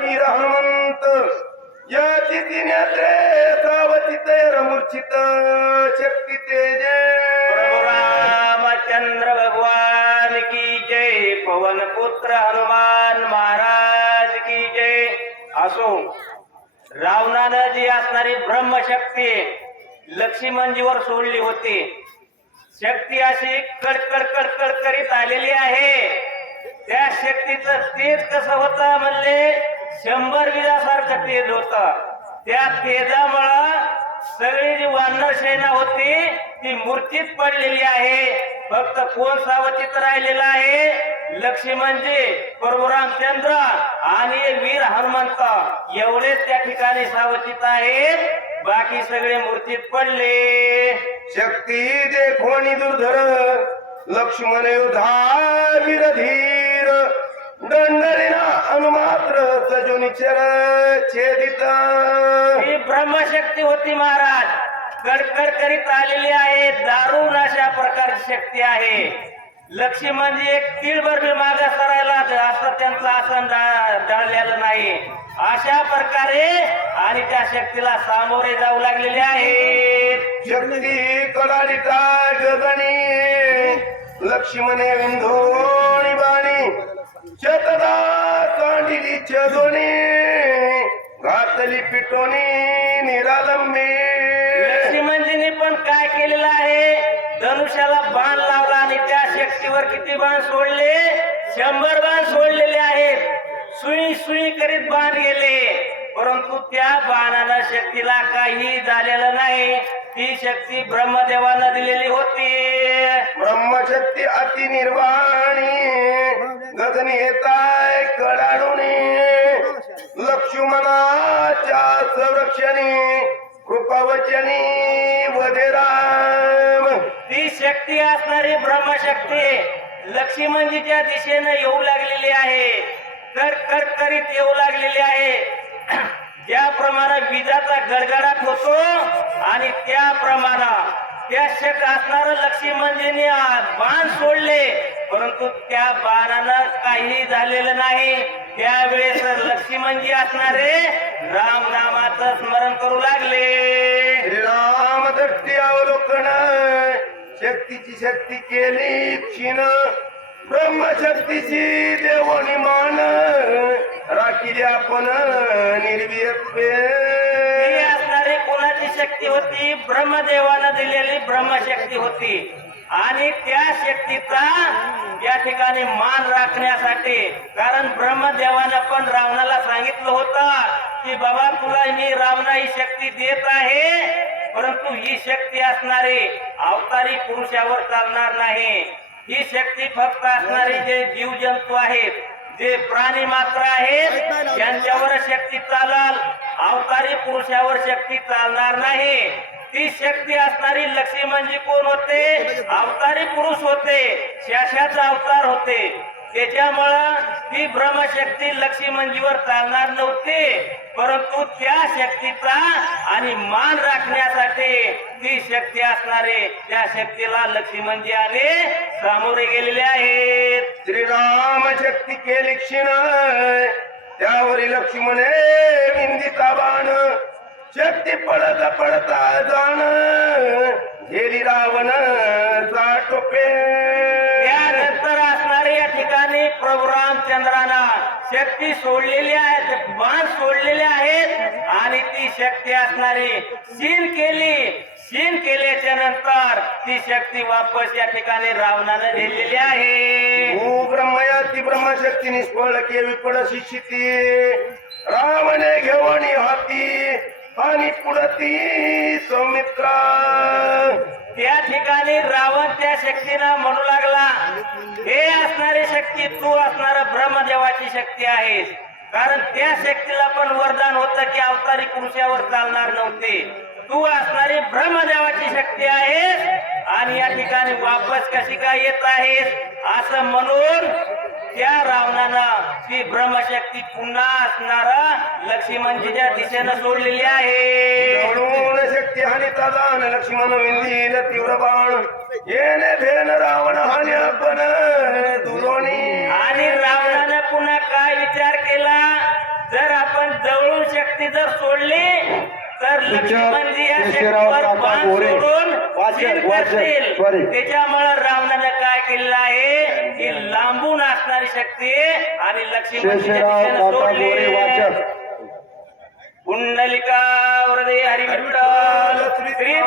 वीर हनुमंत याची नेत्रे सावचित रमूर्छित शक्ती तेजे. रामचंद्र भगवान की जय पवन पुत्र हनुमान महाराज की जय. असो रावणानं जी असणारी ब्रह्मशक्ती लक्ष्मणजीवर सोडली होती. शक्ती अशी कडकड कडकड करीत आलेली आहे. त्या शक्तीचं तेज कसं होतं म्हणले तेज होत त्या तेजामुळं सगळी जी वानर सेना होती ती मूर्तीत पडलेली आहे. फक्त कोण सावचित राहिलेला आहे. लक्ष्मणजी प्रभू रामचंद्र आणि वीर हनुमंत एवढेच त्या ठिकाणी सावचित आहेत. बाकी सगळे मूर्तीत पडले. शक्ती देखोनी दुर्धर लक्ष्मण युधा वीर धीर ही ब्रह्मशक्ती होती महाराज. कडकड करीत आलेली आहे. दारुण अशा प्रकारची शक्ती आहे. लक्ष्मी म्हणजे एक तीळभर बी मागे सरायला असं त्यांचं आसन ढळलेलं नाही. अशा प्रकारे आणि त्या शक्तीला सामोरे जाऊ लागलेले आहेत. शक्ती कडाडिता गगनी लक्ष्मणे विंधोणी बाणी शतदा कांडिली छदोणी घातली पिटोनी निरालंबी. लक्ष्मणजींनी पण काय केलेलं आहे? धनुष्याला बाण लावला आणि त्या शक्तीवर किती बाण सोडले? शंभर बाण सोडलेले आहेत. सुई सुई करीत बाण गेले. परंतु त्या बाणाला शक्तीला काही झालेलं नाही. ती शक्ती ब्रह्मदेवानं दिलेली होती. ब्रह्मशक्ती अति निर्वाणी. गगनी येताय कडाडूनी. लक्ष्मणाच्या संरक्षणी कृपावचनी वधे राम ती शक्ती असणारी ब्रह्मशक्ती लक्ष्मणजीच्या दिशेनं येऊ लागलेली आहे. कर कर करीत येऊ लागलेली आहे. ज्याप्रमाणे विजाचा गडगडाट होतो आणि त्याप्रमाणे त्या शक असणारं आज बाण सोडले. परंतु त्या बाणानं काही झालेलं नाही. त्यावेळेस लक्ष्मणजी असणारे राम नामाचं स्मरण करू लागले. राम दृष्टी अवलोकन शक्तीची शक्ती केली क्षीण. ब्रह्मशक्तीची देवणी मान राखिली आपण निर्वियत्वे. शक्ती होती ब्रह्मदेवानं दिलेली ब्रह्मशक्ती होती. आणि त्या शक्तीचा या ठिकाणी मान राखण्यासाठी कारण ब्रह्मदेवानं पण रावणाला सांगितलं होतं की बाबा तुला मी रावणा ही शक्ती देत आहे परंतु ही शक्ती असणारी अवतारी पुरुषावर चालणार नाही. ही शक्ती फक्त असणारे जे जीवजंतू आहेत जे प्राणी मात्र आहेत यांच्यावर शक्ती चालल. अवतारी पुरुषावर शक्ती चालणार नाही. ती शक्ती असणारी लक्ष्मी म्हणजे कोण होते? अवतारी पुरुष होते. शाशाचा अवतार होते. त्याच्यामुळं ती ब्रह्मशक्ती लक्ष्मी मंजीवर चालणार नव्हती. परंतु त्या शक्तीचा आणि मान राखण्यासाठी ती शक्ती असणारे त्या शक्तीला लक्ष्मी म्हणजे आले सामोरे गेलेले आहेत. श्रीराम शक्ती केली क्षीण. त्यावरी लक्ष्मणे विंदिता बाण. शक्ती पडता पडता जाण. गेली रावण टोपे. त्यानंतर असणारे या ठिकाणी प्रभू रामचंद्राला शक्ती सोडलेली आहेत बाण सोडलेले आहेत आणि ती शक्ती असणारी सीन केली. सीन केल्याच्यानंतर ती शक्ती वापस या ठिकाणी रावणानं दिलेली आहे. शक्तीने ब्रह्मशक्ती निष्फळ केवी पडशी शिती. रावणे घेवणी हाती पाणी पुढती सौमित्रा. त्या ठिकाणी रावण त्या शक्तीला म्हणू लागला हे असणारी शक्ती तू असणार ब्रह्मदेवाची शक्ती आहे कारण त्या शक्तीला पण वरदान होतं की अवतारी पुरुषावर चालणार नव्हते. तू असणारी ब्रह्मदेवाची शक्ती आहे आणि या ठिकाणी वापस कशी काय येत आहेस? असं म्हणून त्या रावणानं ती ब्रह्मशक्ती पुन्हा असणारा लक्ष्मणजीच्या दिशेनं सोडलेली आहे. म्हणून शक्ती दान लक्ष्मण विंदील तीव्र बाण. येणे भेन रावण हानी आपण दुरोणी. आणि रावणानं पुन्हा काय विचार केला? जर शक्ती जर सोडली तर लक्ष्मणजी या शक्तीवर बाण. सोडून. त्याच्यामुळे रावणाने काय केलेलं आहे? शक्ती आणि लक्ष्मी म्हणजे सोडली. कुंडलिका हरिविठ्ठल श्री